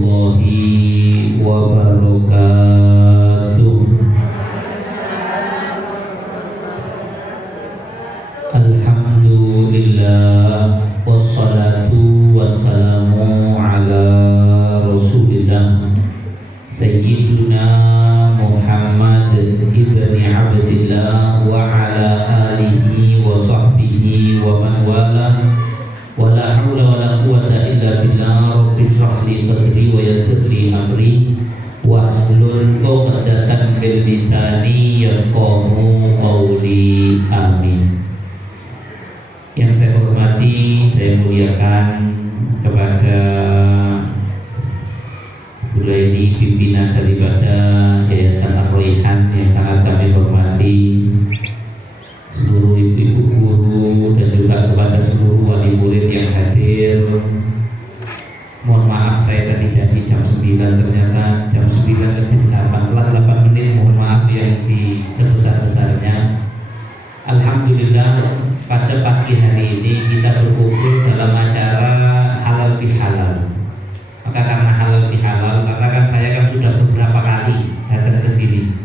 warahmatullahi wabarakatuh. Alhamdulillah wassalatu wassalamu ala Rasulillah Sayyiduna Muhammad ibni Abdillah wa ala alihi wa sahbihi wa man wala wa la hawla wa la quwwata illa billah. Rabbi shrah li sadri wa yassir li amri wahlul 'uqdatam min lisani yafqahu qawli. Amin. Yang saya hormati, saya muliakan kepada Buraini, pimpinan daripada Yayasan Ar-Raihan yang sangat kami hormati, seluruh ibu-ibu guru dan juga kepada seluruh wali murid yang hadir. Mohon maaf saya tadi janji jam 9, ternyata jam 9 lebih 8 menit. Mohon maaf yang di sebesar-besarnya. Alhamdulillah pada pagi hari ini kita berkumpul dalam acara halal bihalal. Maka karena halal bihalal, karena kan saya kan sudah beberapa kali datang ke sini.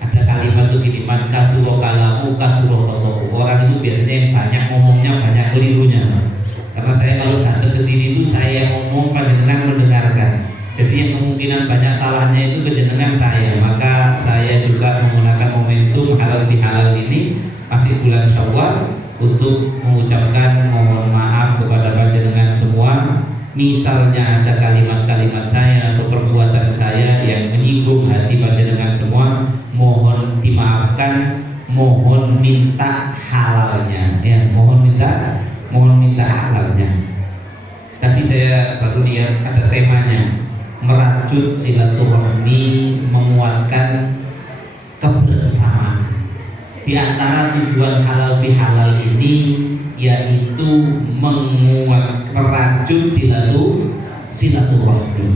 Ada kalimat itu gini, man kasuro kalamu kasuro kalamu. Orang itu biasanya yang banyak ngomongnya banyak kelirunya. Karena saya kalau datang ke sini itu saya ngomong panjenengan mendengarkan. Jadi yang kemungkinan banyak salahnya itu kejenengan saya. Maka saya juga menggunakan momentum halal bihalal ini masih bulan Syawal untuk mengucapkan mohon maaf kepada panjenengan semua. Misalnya ada kalimat-kalimat saya atau perbuatan saya yang menyinggung hati panjenengan semua, mohon dimaafkan, mohon minta halalnya, ya, mohon minta halalnya. Tadi saya baru lihat ada temanya, merajut silaturahmi, menguatkan kebersamaan. Di antara tujuan halal bihalal ini yaitu merajut silaturahmi.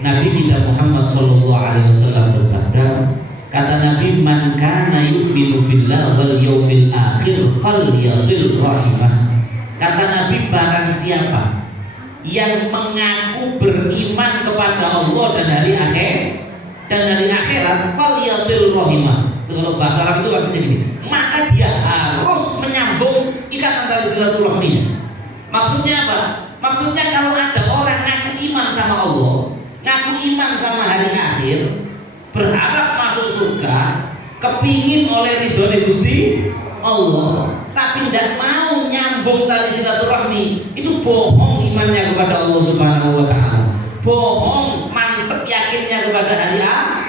Nabi kita Muhammad SAW bersabda, kata Nabi, man kana yu'minu billahi wal yawmil akhir falyasil rahimah. Kata Nabi, barang siapa yang mengaku beriman kepada Allah dan hari akhirat falyasil rahimah. Kalau bahasa Arab itu artinya gini, maka dia harus menyambung ikatan tali silaturahminya. Maksudnya apa? Maksudnya kalau ada orang ngaku iman sama Allah, ngaku iman sama hari akhir, berharap masuk surga, kepingin oleh ridho Gusti Allah, tapi tidak mau nyambung tali silaturahmi, itu bohong imannya kepada Allah Subhanahu wa Ta'ala, bohong mantep yakinnya kepada hari akhir.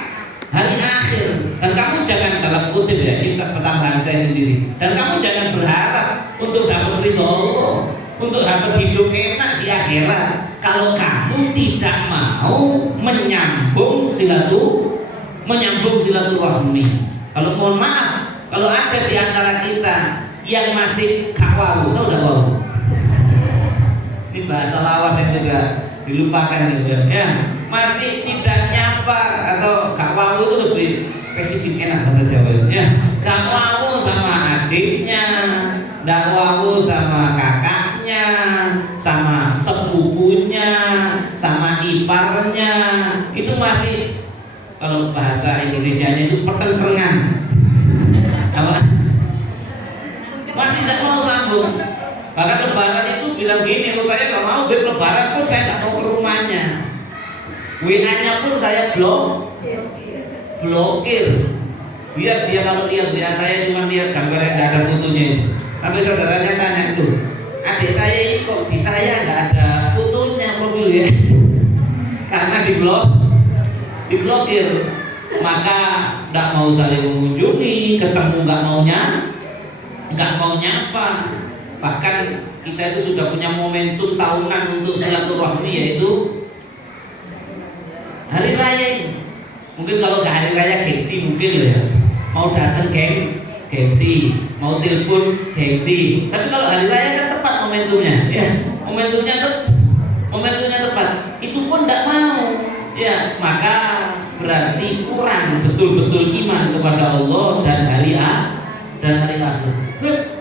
Dan kamu jangan, dalam kutip ya, ini pertambahan saya sendiri, dan kamu jangan berharap untuk dapat ridho Allah, untuk dapat hidup enak di akhirat, kalau kamu tidak mau menyambung silaturahmi. Kalau mohon maaf, kalau ada di antara kita yang masih kakwawu, tahu gak wawu? Ini bahasa lawas yang juga dilupakan juga, ya. Masih tidak nyapa atau kakwawu itu lebih spesifik, enak bahasa Jawa, ya. Kakwawu sama adiknya, dakwawu sama kakaknya, sama sepupunya, sama iparnya, itu masih, kalau bahasa Indonesianya itu pertengkrengan. Apa? Masih tidak mau sambung. Bahkan lebaran itu bilang gini, kalau saya nggak mau lebaran pun saya nggak mau ke rumahnya. WA-nya pun saya blokir. Biar dia kalau lihat WA saya cuma lihat gambarnya, nggak ada fotonya itu. Tapi saudaranya tanya, tuh, adik saya ini kok di saya nggak ada fotonya profil ya? Karena diblokir. Maka nggak mau saling mengunjungi, ketemu nggak mau nyapa. Bahkan kita itu sudah punya momentum tahunan untuk silaturahmi, yaitu hari raya ini. Mungkin kalau nggak hari raya gengsi mungkin ya, mau datang gengsi, mau telepon gengsi. Tapi kalau hari raya kan tepat momentumnya, ya, momentumnya tepat. Itu pun tidak mau, ya. Maka berarti kurang betul-betul iman kepada Allah dan hari akhir.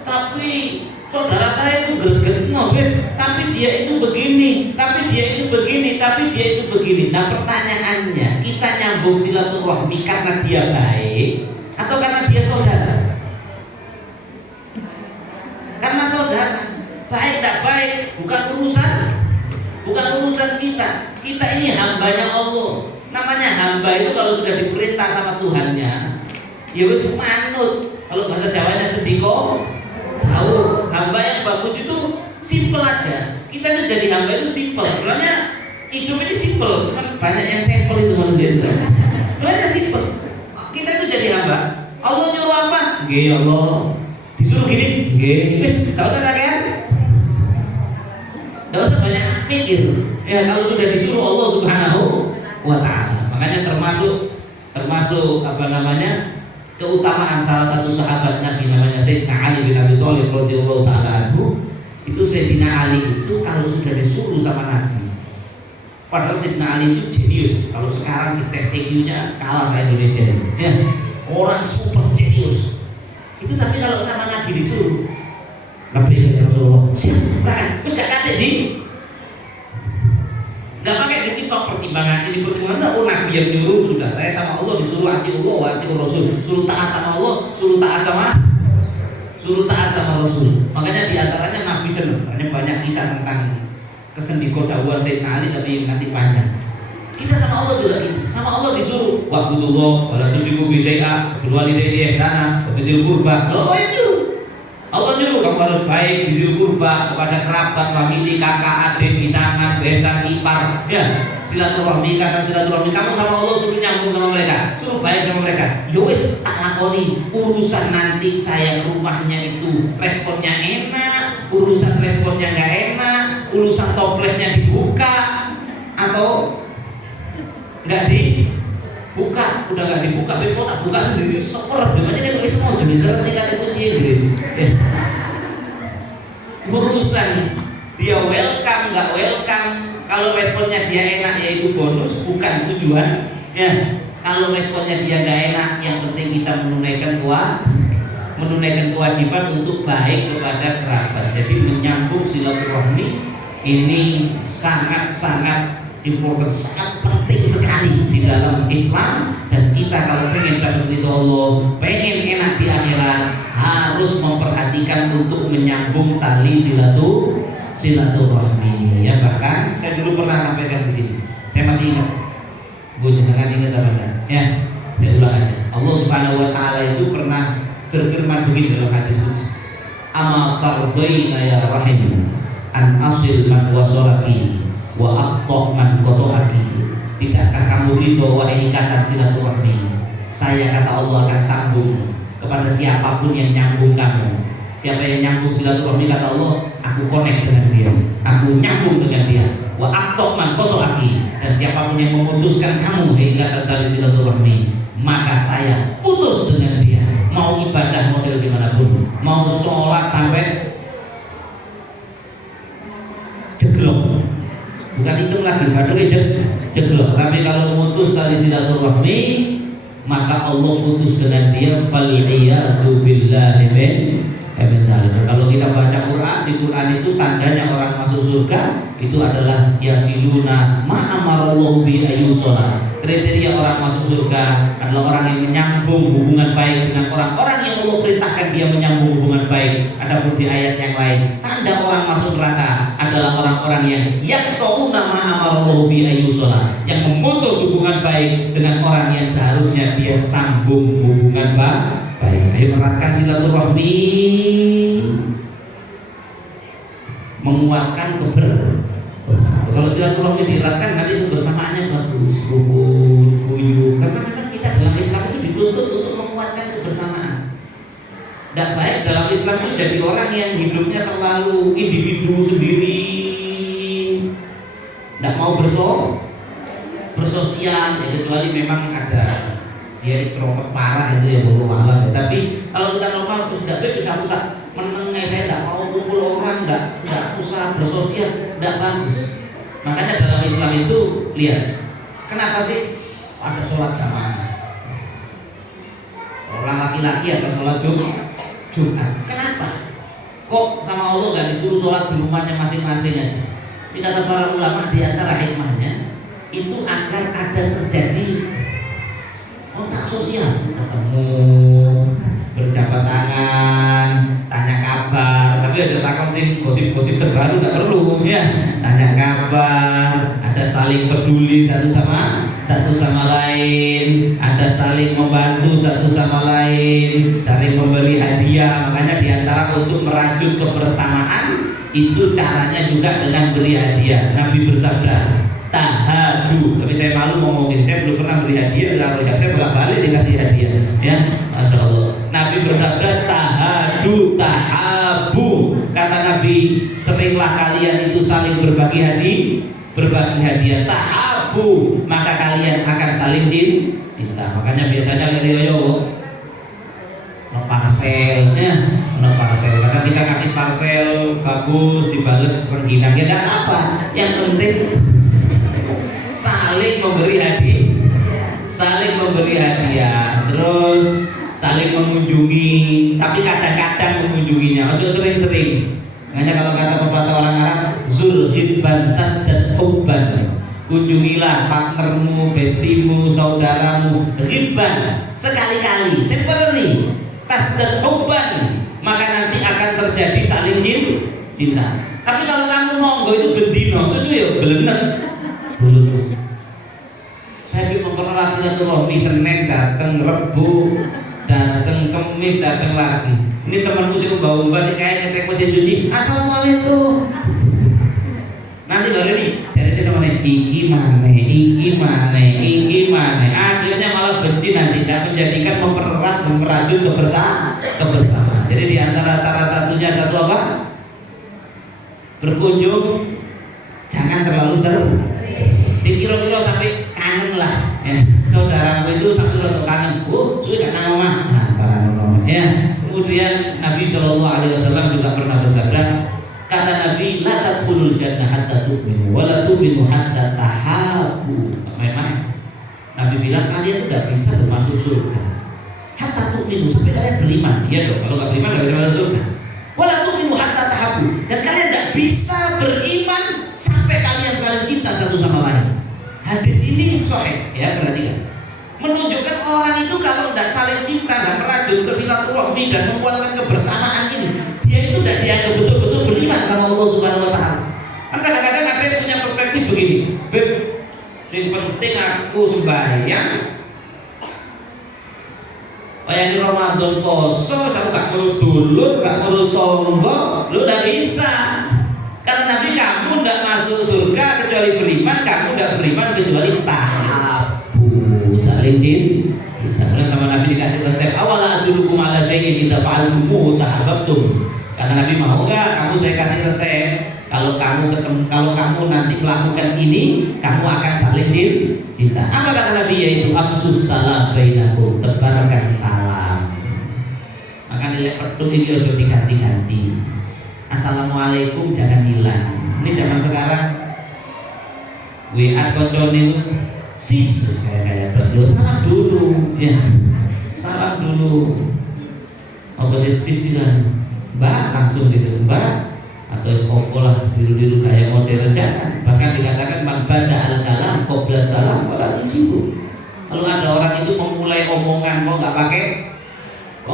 Tapi saudara saya itu greget, tapi dia itu begini, tapi tapi dia itu begini. Nah pertanyaannya, kita nyambung silaturahmi karena dia baik atau karena dia saudara? Karena saudara. Baik tak baik bukan urusan kita. Kita ini hambanya Allah. Namanya hamba itu kalau sudah diperintah sama Tuhannya, ya wis manut. Kalau bahasa Jawanya sediko tahu. Hamba yang bagus itu simple aja. Kita itu jadi hamba itu simple. Sebenarnya hidup ini simple. Kan banyak yang simple itu manusia itu. Sebenarnya simple. Kita itu jadi hamba. Allah nyuruh apa? Nggih ya Allah. Disuruh gini? Nggih. Wis, enggak usah kakean. Enggak usah banyak pikir. Ya kalau sudah disuruh Allah Subhanahu wa ta'ala. Makanya termasuk apa namanya? Keutamaan salah satu sahabat Nabi namanya Sayyidina Ali bin Abi Thalib radhiyallahu taala anhu. Itu Sayyidina Ali itu kalau sudah disuruh sama Nabi, padahal Sayyidina Ali itu jenius. Kalau sekarang di tes IQ-nya kalah sama Indonesia ya, orang super jenius itu. Tapi kalau sama Nabi disuruh, Nabi ya Rasulullah siap berangkat, terus gak kate sih, gak pakai dihitung pertimbangan ini pertimbangan. Oh Nabi yang nyuruh, sudah saya sama Allah disuruh ati Allah wa ati Rasul, suruh taat sama Allah, suruh taat sama Rasul. Makanya diantaranya Nabi sebenarnya banyak kisah tentang kesendikodawan Sayyidina Ali, tapi nanti panjang. Kita sama Allah juga gitu. Sama Allah disuruh wa'budullah wa la tusyriku bihi syai'a wa bil walidayni ihsana wa bidzil qurba. Kalau itu Allah nyuruh kamu harus baik, bidzil qurba, kepada kerabat, famili, kakak, adik, pisangan, besan, ipar, ya. Silaturahmi, kata silaturahmi, kamu sama Allah suruh nyambung sama mereka, suruh baik sama mereka. Yowes, tak lakoni. Urusan nanti saya rumahnya itu responnya enak, urusan responnya nggak enak, urusan toplesnya dibuka atau nggak dibuka, udah nggak dibuka, besok tak buka sendiri. Sekolah gimana dia tulis semua jenis ketika itu di Inggris. Urusan dia welcome nggak welcome. Kalau responnya dia enak yaitu bonus, bukan tujuan. Ya, kalau responnya dia nggak enak, yang penting kita menunaikan kewajiban untuk baik kepada kerabat. Jadi menyambung silaturahmi ini sangat important, sangat penting sekali di dalam Islam. Dan kita kalau pengen dapat ridho Allah, pengen enak di akhirat, harus memperhatikan untuk menyambung tali silaturahmi. Ya bahkan saya dulu pernah sampaikan di sini. Saya masih ingat. Bu jangan ingat apa enggak? Ya, saya ulang aja. Allah Subhanahu wa taala itu pernah berfirman begini dalam hadis qudsi. Ama tardaina ya rahim an asil man wasolaki wa aqta man qata'aki. Tidakkah kamu ridho wahai ikatan silaturahmi? Saya kata Allah akan sambung kepada siapapun yang nyambung kamu. Siapa yang nyambung silaturahmi kata Allah, aku connect dengan dia, aku nyambung dengan dia. Wa aqta man qata'aki. Dan siapapun yang memutuskan kamu ikatan tali silaturahmi, maka saya putus dengan dia. Mau ibadah model dimanapun, mau sholat sampai jeglok, bukan itu lagi baduke jeglok. Tapi kalau memutus tali silaturahmi, maka Allah putus dengan dia. Fal'iyadu billahi min. Kalau kita baca Quran, di Quran itu tandanya orang masuk surga itu adalah yasiluna ma'amarallahu bi ayyusala. Kriteria orang masuk surga adalah orang yang menyambung hubungan baik dengan orang-orang yang Allah perintahkan dia menyambung hubungan baik. Adapun di ayat yang lain, tanda orang masuk neraka adalah orang-orang yang yaqta'una ma'amarallahu bi ayyusala, yang memutus hubungan baik dengan orang yang seharusnya dia sambung hubungan baik. Ayo eratkan silaturahmi, menguatkan kalau silaturahmi dieratkan nanti kebersamaannya bagus, rukun, kuyuh. Karena memang kita dalam Islam itu dituntut untuk menguatkan kebersamaan. Tidak baik dalam Islam itu jadi orang yang hidupnya terlalu individu sendiri, tidak mau bersosial, ya, kecuali memang ada dia introvert parah itu ya baru malah. Tapi kalau kita normal terus tidak bisa kita menengah, saya tidak mau kumpul orang, tidak usah bersosial, tidak bagus. Makanya dalam Islam itu lihat, kenapa sih ada sholat jamaah? Orang laki-laki atau sholat Jumat, kenapa? Kok sama Allah gak disuruh sholat di rumahnya masing-masing aja? Ini kata para ulama di antara hikmahnya, itu agar ada terjadi kontak sosial, ketemu, berjabat tangan, tanya kabar. Tapi ada takon sing gosip-gosip terbaru nggak perlu ya. Tanya kabar, ada saling peduli satu sama lain, ada saling membantu satu sama lain, saling memberi hadiah. Makanya diantara untuk merajut kebersamaan itu caranya juga dengan beri hadiah. Nabi bersabda, tahadu. Tapi saya malu ngomongin, saya belum pernah beri hadiah. Kalau saya bolak-balik dikasih hadiah, ya, masya Allah. Nabi bersabda, tahadu tahabu. Kata Nabi, seringlah kalian itu saling berbagi hadiah. Tahabu, maka kalian akan saling cinta. Makanya biasanya yo parselnya, parcel. Karena kita kasih parcel bagus, dibales rengginang, ya tidak apa. Yang penting saling memberi hadiah, terus saling mengunjungi. Tapi kadang-kadang mengunjunginya, ojo sering-sering. Makanya kalau kata pepatah orang Arab, zur hibban tasdad hubban. Kunjungilah partnermu, bestimu, saudaramu, hibban, sekali-kali, temporary, tasdad hubban, maka nanti akan terjadi saling cinta. Tapi kalau kamu monggo itu bendino, susu ya belenet dulu. Saya mempererat silaturahmi, Senin datang, Rebu datang, Kemis datang lagi. Ini temanku sih bawa sih kayak nyetek mesin cuci. Assalamualaikum. Nanti baru nih, jadi temannya iki mana. Akhirnya malah benci nanti, dan menjadikan memperajut kebersamaan. Jadi di antara satunya satu apa? Berkunjung jangan terlalu seru. Kira-kira sampai kangen lah. Ya, saudaramu itu sampai terlalu kangen. Sudah kangen mah. Ya. Kemudian Nabi Shallallahu Alaihi Wasallam juga pernah bersabda, kata Nabi, la tadkhulul jannah hatta tu'minu wa la tu'minu hatta tahabu. Memang Nabi bilang kalian tidak bisa masuk surga hatta tu'minu, sampai kalian beriman. Iya dong, kalau nggak beriman nggak bisa masuk surga. Wa la tu'minu hatta tahabu, dan kalian tidak bisa beriman sampai kalian saling cinta satu sama lain. Hadis ini sahih, ya, perhatikan. Menunjukkan orang itu kalau tidak saling cinta dan merajut silaturahmi dan menguatkan kebersamaan ini, dia itu tidak dianggap betul-betul beriman sama Allah Subhanahu Wa Taala. Kadang-kadang ada yang punya perspektif begini, Beb, yang penting aku sembahyang, kayak di Ramadan poso, aku gak ngurus dulu, gak ngurus sombong, lu udah bisa. Kata Nabi, kamu tidak masuk surga kecuali beriman, kamu tidak beriman kecuali tahabu, saling cinta. Sama Nabi dikasih resep, awala adulukum ala syai'in idza fa'altumuhu tahabbtum. Karena Nabi mau nggak, kamu saya kasih resep, kalau kamu nanti melakukan ini, kamu akan saling cinta. Apa kata Nabi? Yaitu afsus salam bainakum, tebarkan salam. Maka nilai peduli itu harus diganti-ganti. Assalamualaikum jangan hilang. Ini zaman sekarang WA koncone sis kayak betul, salam dulu ya, salam dulu. Apa sis kan Mbak, langsung gitu Mbak, atau sekolah diru-diru kayak modern, jangan. Bahkan dikatakan man bada al kalam qabla salam wala tujibu. Kalau ada orang itu memulai omongan kok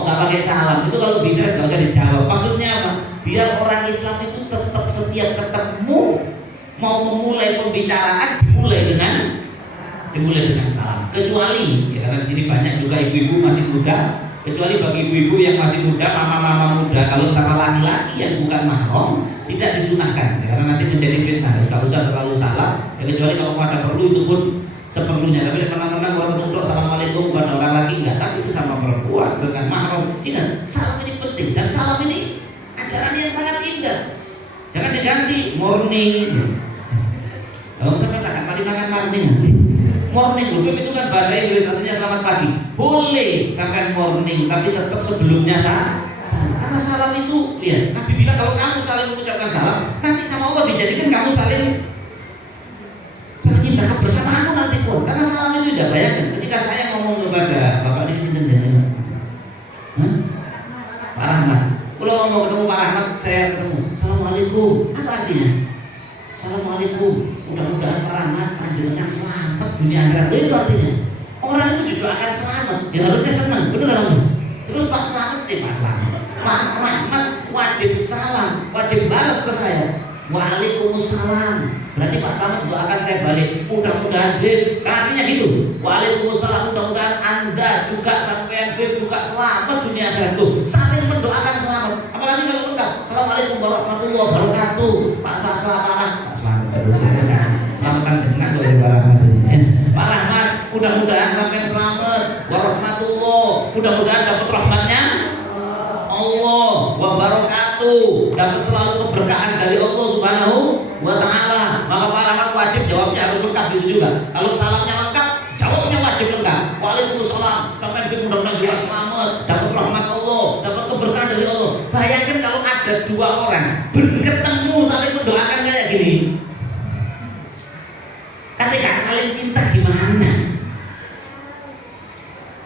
nggak pakai salam, itu kalau bisa nggak usah dijawab. Maksudnya apa? Biar orang Islam itu tetap setiap ketemu mau memulai pembicaraan dimulai dengan salam. Kecuali ya, karena di sini banyak juga ibu-ibu masih muda. Kecuali bagi ibu-ibu yang masih muda, mama-mama muda, kalau sama laki-laki yang bukan mahram tidak disunahkan, ya, karena nanti menjadi fitnah. Kalau usah terlalu salah, ya, kecuali kalau ada perlu itu pun seperlunya. Tapi pernah orang untuk assalamualaikum kepada orang lagi enggak, tapi sesama perempuan dengan mahram. Ingat, salam ini penting dan salam ini ajaran yang sangat indah. Jangan diganti morning. Kalau sampai tak kali makan morning. Morning itu kan bahasa Inggris, artinya selamat pagi. Boleh sampai morning, tapi tetap sebelumnya salam. Karena salam itu, lihat, Nabi bilang kalau kamu saling mengucapkan salam, nanti sama Allah dijadikan kamu saling cinta, kebersamaanmu nanti kuat. Karena salam itu tidak, bayangkan ketika saya ngomong kepada Bapak di sini, Pak Rahmat, kalau mau ketemu Pak Rahmat, saya ketemu, Assalamualaikum, apa artinya? Assalamualaikum, mudah-mudahan Pak Rahmat panjenengan dunia akhirat. Itu artinya orang itu didoakan selamat, ya harusnya senang, benar nggak? Terus Pak Selamat, Pak Rahmat wajib salam, wajib balas ke saya. Waalaikumsalam. Berarti Pak Selamat doakan saya balik. Mudah-mudahan Beb, artinya gitu. Waalaikumsalam, mudah-mudahan Anda juga sampean Beb juga selamat dunia akhirat. Tuh, saling mendoakan selamat. Apalagi kalau lengkap. Assalamualaikum warahmatullahi wabarakatuh. Pak Selamat. Pak Selamat terus ya. Selamatkan jenengan oleh warahmatullahi. Pak Rahmat, mudah-mudahan sampean selamat. Warahmatullahi. Mudah-mudahan dapat rahmatnya Allah wa barakatuh, dapat selalu keberkahan dari Allah Subhanahu wa taala. Maka Pak Rahmat wajib jawabnya harus lengkap gitu juga. Kalau salamnya lengkap, jawabnya wajib lengkap. Waalaikumsalam, sampai mudah-mudahan juga selamat, dapat rahmat Allah, dapat keberkahan dari Allah. Bayangkan kalau ada dua orang berketemu saling mendoakan kayak gini. Ketika kalian cinta gimana?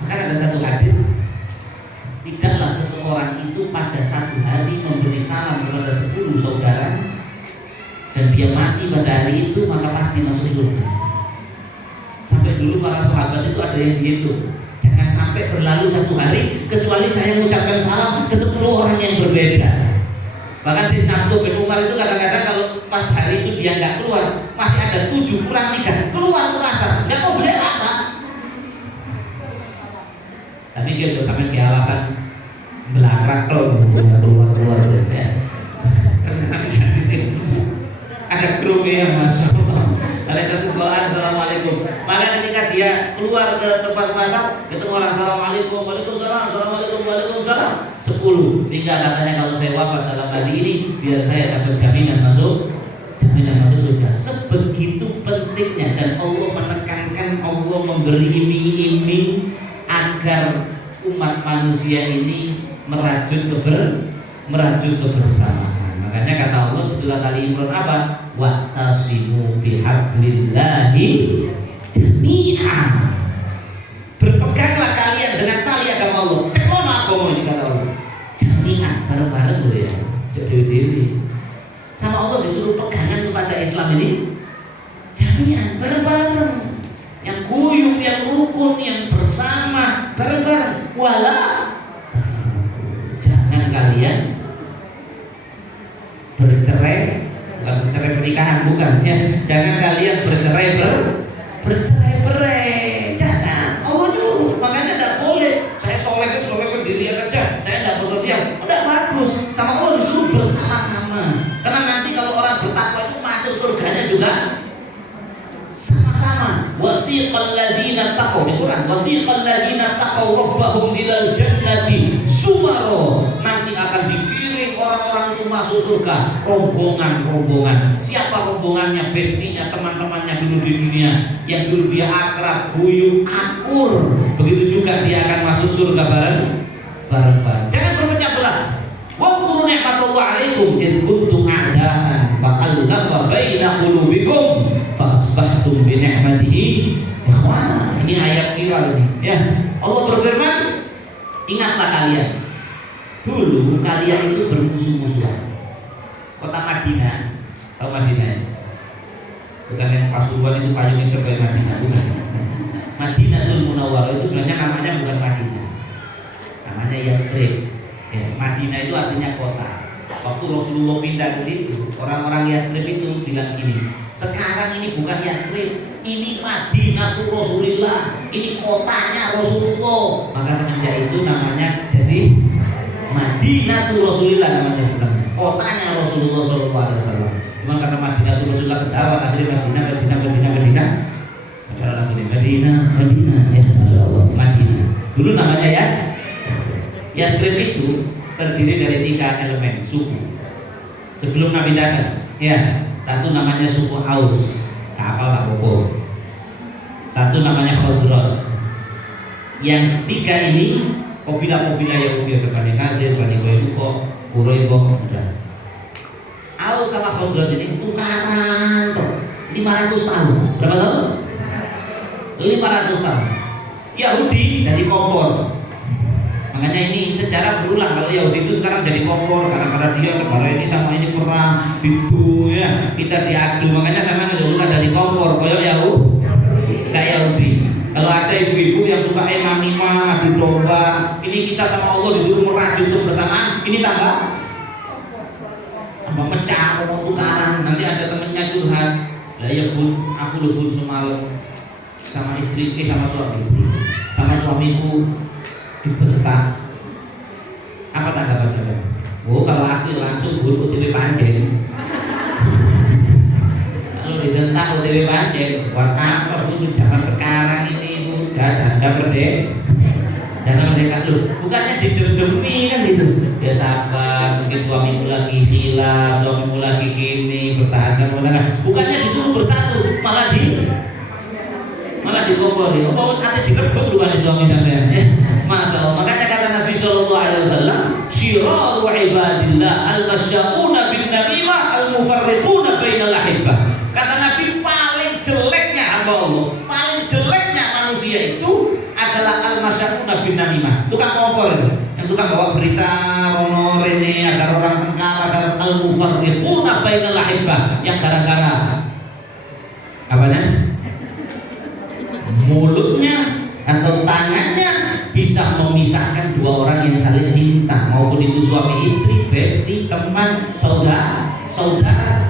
Maka ada satu hadis, tidaklah seseorang itu pada satu hari memberi salam kepada 10 saudara dan dia mati pada hari itu, maka pasti masuk surga. Sampai dulu para sahabat itu ada yang gitu, jangan sampai berlalu satu hari kecuali saya mengucapkan salam ke 10 orang yang berbeda. Bahkan si Abdul bin Umar itu kadang-kadang kalau pas hari itu dia nggak keluar, masih ada 7 kurang 3 keluar terasa, nggak mau beli apa. Tapi dia tuh sampai di alasan belakang tuh keluar ya. Ada kru yang masuk. Ada satu sekolahan, assalamualaikum. Maka ketika dia keluar ke tempat masak, ketemu orang assalamualaikum, waalaikumsalam, assalamualaikum, waalaikumsalam. 10. Sehingga katanya kalau saya wafat dalam hari ini, biar saya dapat jaminan masuk surga. Sebegitu pentingnya, dan Allah menekankan, Allah memberi iming-iming agar umat manusia ini merajut kebersamaan. Makanya kata Allah di surat Ali Imran apa? Wa'tasimu bihablillahi jami'a. Berpeganglah kalian dengan tali agama Allah. Cekono agama ini kata Allah. Jami'an, bareng-bareng loh ya. Dewi-dewi. Sama Allah disuruh pegangan kepada Islam ini. Jami'an, bareng-bareng. Yang guyup, yang rukun, yang bersama, bareng-bareng. Jangan kalian bercerai, bukan bercerai pernikahan, bukan ya. Jangan kalian bercerai-berai. Jangan. Allah nyuruh, makanya tidak boleh. Saya soleh sendirian aja, saya tidak bersosial. Udah bagus. Sama Allah disuruh bersama-sama. Karena nanti kalau orang bertakwa itu masuk surganya juga sama-sama. Wasiqal ladzina taqaw, di Quran, wasiqal ladzina taqaw rabbahum ilal jannati sumaro. Nanti akan dikirim orang-orang itu masuk surga rombongan-rombongan. Siapa rombongannya? Bestinya, teman-temannya dulu di dunia, yang dulu dia akrab, guyup, akur. Begitu juga dia akan masuk surga bareng-bareng. Jangan berpecah belah. Wa qulu ni'matallahi 'alaikum id kuntum a'daan fa'alafa baina qulubikum fasbahtum bi ni'matihi ikhwana. Ini ayat viral ini ya. Allah berfirman, ingatlah kalian dulu kalian itu bermusuh-musuhan. Kota Madinah, tahu Madinah? Bukan yang Pasuruan itu payung itu kayak Madinah, bukan. Madinatul Munawwarah itu sebenarnya namanya bukan Madinah, namanya Yasrib. Ya, Madinah itu artinya kota. Waktu Rasulullah pindah ke situ, orang-orang Yasrib itu bilang gini, sekarang ini bukan Yasrib, ini Madinatul Rasulillah, ini kotanya Rasulullah. Maka semenjak itu namanya jadi Madinatul Rasulillah, namanya sekarang kotanya Rasulullah SAW. Cuma karena Madinatul Rasulillah ketawa, akhirnya Madinah. Ada lagi Madinah, ya Allah, Madinah. Dulu namanya Yasrib itu terdiri dari 3 elemen suku. Sebelum Nabi datang, ya, satu namanya suku Aus, kapal Pak Bobo. Satu namanya Khosroj. Yang 3 ini kabilah-kabilah Yahudi, Bani Nadir, Bani Qainuqa, Quraidah, udah. Aus sama Khosroj ini tukaran 500 tahun. Berapa tahun? 500 tahun. Yahudi jadi kompor. Makanya ini sejarah berulang, kalau Yahudi itu sekarang jadi kompor karena dia negara ini sama ini perang gitu ya, kita diadu. Makanya sama dulu dari kompor koyo Yahudi, kayak kita sama Allah disuruh merajut kebersamaan, ini tambah pecah, mau tukaran. Nanti ada temennya curhat, lah ya bun, aku udah bun semalam sama istri, sama suamiku dibentak. Apa tanggapan saudara? Oh, kalau aku langsung bun OTW panjen. Kalau disentak OTW panjen, buat apa bun? Zaman sekarang ini udah janda merdeka loh, bukannya didem-demi kan gitu. Ya sabar, mungkin suamimu lagi hilaf, suamimu lagi gini, bertahan, bukannya disuruh bersatu, malah dikompori. Oh, nanti direbut bukan suami sampean. Masya Allah. Makanya kata Nabi Shallallahu Alaihi Wasallam, syiraru ibadillah al-masyauna bin namimah al-mufarriquna bainal ahibbah. Kata Nabi, paling jeleknya hamba Allah, paling jeleknya manusia itu adalah al-masyauna bin namimah, tukang kompor, yang tukang bawa berita rono rene agar orang tengkar, agar al-mufarriquna bainal ahibbah, yang gara-gara apanya? Mulutnya atau tangannya bisa memisahkan dua orang yang saling cinta, maupun itu suami istri, besti, teman, saudara,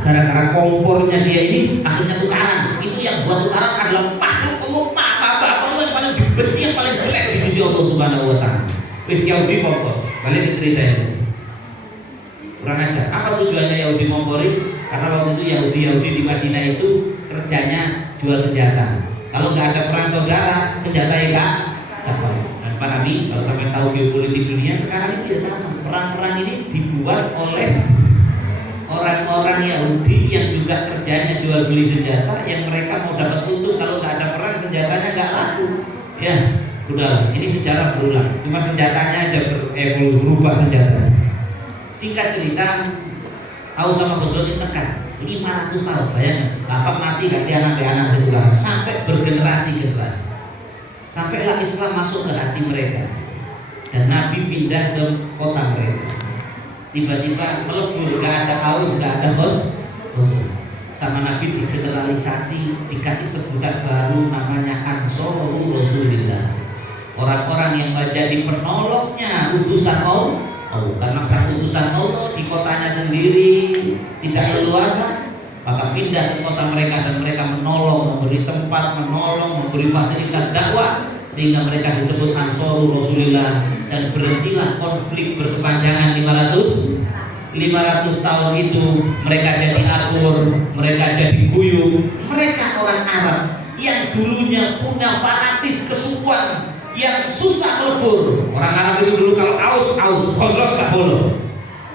gara-gara kompornya dia ini akhirnya tukaran. Itu yang buat tukaran adalah makhluk Allah, Allah yang paling dibenci, yang paling jelek di sisi Allah Subhanahu wa Ta'ala. Wis Yahudi kompor, balik ke cerita itu. Kurang ajar. Apa tujuannya Yahudi ngompori? Karena waktu itu Yahudi di Madinah itu kerjanya jual senjata. Kalau nggak ada perang saudara, senjata ya nggak dapat. Dan pahami, kalau sampai tahu geopolitik dunia sekarang ini sama. Perang-perang ini dibuat oleh orang-orang Yahudi yang juga kerjanya jual beli senjata, yang mereka mau dapat untung. Kalau nggak ada perang, senjatanya nggak laku. Ya, udah. Ini sejarah berulang. Cuma senjatanya aja berubah senjata. Singkat cerita, Aus sama Khazraj tekan 500 tahun, bayangkan. Bapak mati ganti anak sekolah sampai bergenerasi-generasi. Sampailah Islam masuk ke hati mereka dan Nabi pindah ke kota mereka. Tiba-tiba melebur, gak ada Aus, gak ada Khazraj. Sama Nabi digeneralisasi, dikasih sebutan baru namanya Ansarul Rasulillah. Orang-orang yang menjadi penolongnya utusan Allah. Karena satu utusan Allah di kotanya sendiri tidak leluasa, maka pindah ke kota mereka dan mereka menolong, memberi tempat, memberi fasilitas dakwah, sehingga mereka disebut Ansarul Rasulillah. Dan berhentilah konflik berkepanjangan 500 tahun itu. Mereka jadi akur, mereka jadi guyup. Mereka orang Arab yang dulunya punya fanatis kesukuan yang susah lebur. Orang Arab itu dulu kalau Aus, Khazraj gak boleh.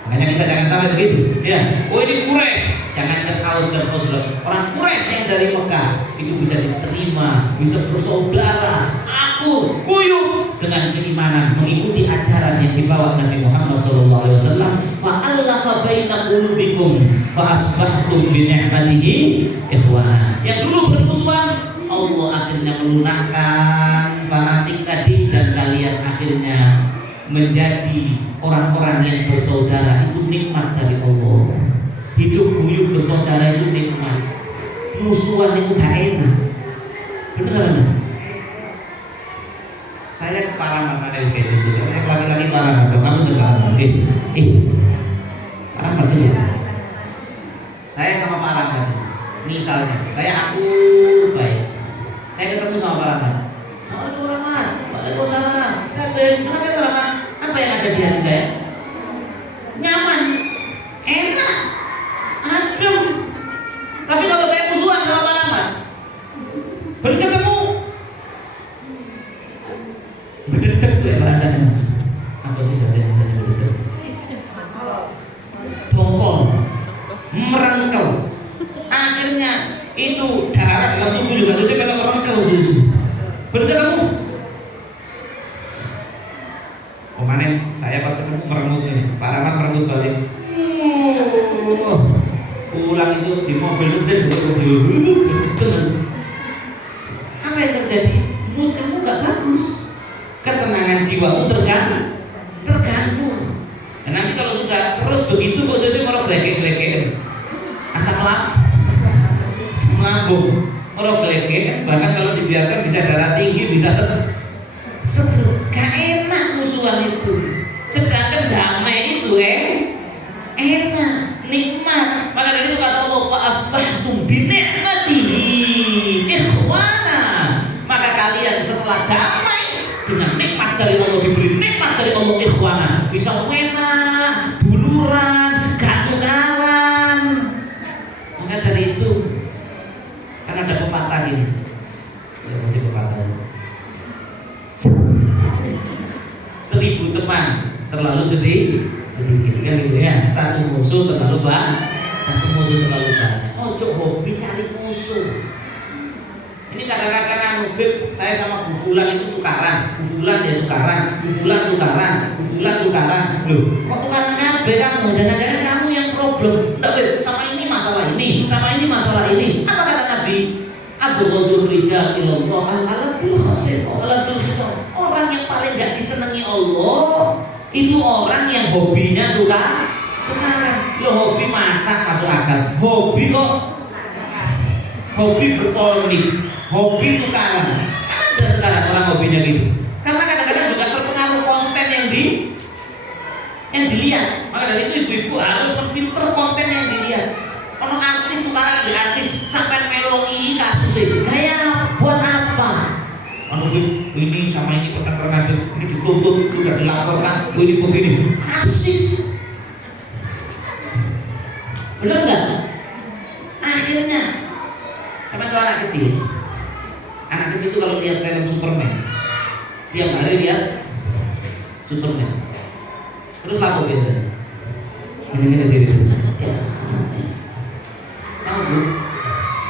Makanya kita jangan sampai begitu. Ya, oh ini Quraisy, jangan Aus dan Khazraj. Orang Quraisy yang dari Mekah itu bisa diterima, bisa bersaudara, akur, guyup dengan keimanan, mengikuti ajaran yang dibawa Nabi Muhammad SAW. Fa'allafa baina qulubikum fa asbahtum bi ni'matihi ikhwana. Yang dulu bermusuhan, Allah akhirnya melunakkan fanatik tadi, dan kalian akhirnya menjadi orang-orang yang bersaudara. Itu nikmat dari Allah. Hidup guyup bersaudara itu nikmat. Musuhan itu gak enak. Beneran? Saya kepala mata dari kayak gitu. Saya lagi-lagi kepala mata. Kamu juga kepala. Kepala mata. Saya sama Pak Rahmat. Misalnya, saya akur baik. Saya ketemu sama Pak Rahmat. Assalamualaikum Rahmat. Waalaikumsalam. Gimana Rahmat? Apa yang ada di hati saya? Nyaman, enak, adem. Tapi kalau saya musuhan sama Pak Rahmat, baru ketemu, berdedek tuh ya bahasanya. Apa sih bahasanya berdedek? Bongkol, merengkel. Akhirnya itu darah dalam tubuh juga terus kalau orang khusus bertemu. Kemarin saya pas ketemu merengut ini, Pak Rahmat merengut balik. Pulang itu di mobil sedih, apa yang terjadi? Mood kamu gak bagus, ketenangan jiwamu terganggu. Dan nanti kalau sudah terus begitu, khususnya malah gelek-gelek, asam lambung, orang gelek, bahkan kalau dibiarkan bisa darah tinggi, bisa stroke. Gak enak musuhan itu. damai dengan nikmat dari Allah, diberi nikmat dari Allah ikhwana, bisa enak, duluran, gak tukaran. Maka dari itu kan ada pepatah gini, ya masih pepatah, 1000 teman terlalu sedikit kan gitu ya, satu musuh terlalu banyak. Oh coba hobi cari musuh. Ini kadang-kadang mobil saya sama Bu Fulan itu tukaran, Bu Fulan ya tukaran, Bu Fulan tukaran, Bu Fulan tukaran. Loh, kok tukarannya beda kamu? Jangan-jangan kamu yang problem. Enggak, sama ini masalah ini, sama ini masalah ini. Apa kata Nabi? Abghadul rijal ilallah al-alatul khasir, al-alatul khasir. Orang yang paling gak disenangi Allah itu orang yang hobinya tukaran. Lo hobi masak masuk akal, hobi kok hobi berpolemik, hobi tukaran. Ada sekarang orang hobinya gitu. Karena kadang-kadang juga terpengaruh konten yang dilihat. Maka dari itu ibu-ibu harus memfilter konten yang dilihat. Ono artis tukaran di artis sampai melongi kasusnya. Kayak buat apa? Ini sama ini pernah ini dituntut juga dilaporkan. Ini begini. Asik. Benar nggak? Akhirnya sama itu anak kecil itu kalau lihat film Superman, tiap hari lihat Superman, terus apa biasanya? Ini diri. Tahu bu?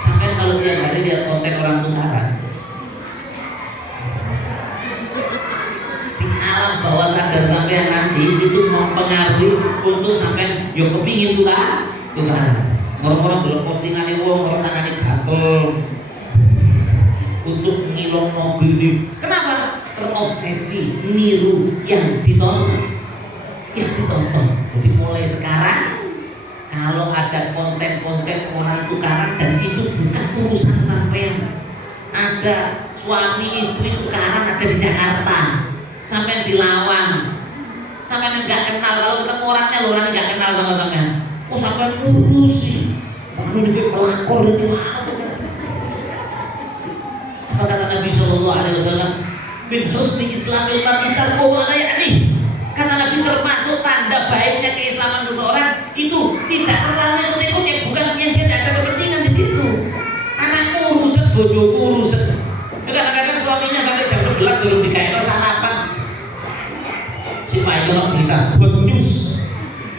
Sampai kalau tiap hari lihat konten orang tukaran, di alam bawah sadar sampai nanti itu mempengaruhi untuk sampai yo kepingin tukaran. Orang-orang belum postingan itu, orang tangannya gatel untuk ngilong mobil ini. Kenapa? Terobsesi, niru yang ditonton. Jadi mulai sekarang kalau ada konten-konten orang tukaran dan itu bukan urusan sampean. Ada suami istri tukaran ada di Jakarta, sampean dilawan, sampean nggak kenal, kalau ketemu orangnya nggak kenal sama sampean. Oh sampai ngurusi, kamu ini pelakor itu apa? Apa kata Nabi Shallallahu Alaihi Wasallam? Min husni Islamil mar'i tarkuhu ma la ya'ni. Kata Nabi termasuk tanda baiknya keislaman seseorang itu tidak terlalu ikut yang bukan yang dia tidak ada kepentingan di situ. Anakmu urusan, bojoku urusan. Kadang-kadang suaminya sampai jam 11 belum dikaitkan sarapan. Si Pak Yono berita good news.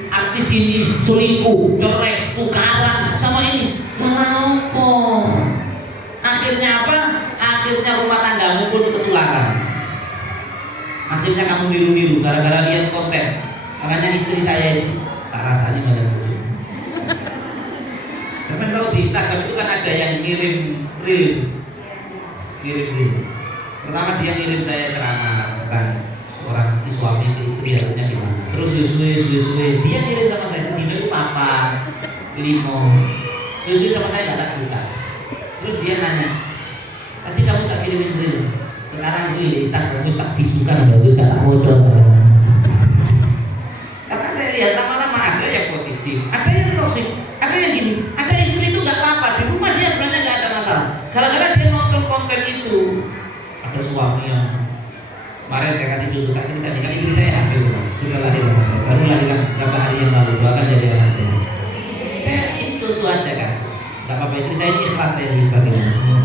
Artis ini selingkuh, cerai, tukaran sama ini. Kenapa? Akhirnya apa? Akhirnya rumah tanggamu pun ketularan. Akhirnya kamu niru-niru gara-gara lihat konten. Makanya istri saya itu tak rasanya banyak bodoh. Karena kalau di Instagram itu kan ada yang ngirim reel. Pertama dia ngirim saya ceramah tentang orang suami ke istri harusnya gimana. Terus suwe dia ngirim sama saya segini itu papa limo suwe sama saya nggak buka. Terus dia nanya, tadi kamu tak kirimin reel, sekarang itu di Instagram bagus tak bisukan bagus tak modal. Karena saya lihat lama-lama ada yang positif, ada yang toksik, ada yang gini, ada istri itu nggak apa-apa di rumah dia sebenarnya nggak ada masalah. Gara-gara dia nonton konten itu, ada suami yang kemarin saya kasih dulu kan istri saya hamil sudah lahir saya baru lahirkan berapa hari yang lalu bahkan jadi anak saya itu tuh aja kasus nggak apa-apa istri saya ini ikhlas saya dibagi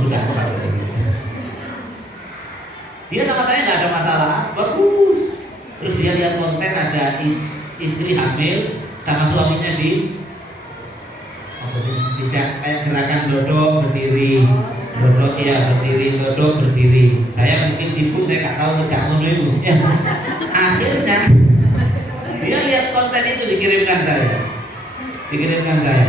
sudah apa-apa dia sama saya nggak ada masalah bagus. Terus dia lihat konten ada istri hamil sama suaminya di tidak kayak gerakan dodok berdiri dodok ya berdiri saya mungkin sibuk saya nggak tahu ngejamun itu ya. Akhirnya dia lihat konten itu dikirimkan saya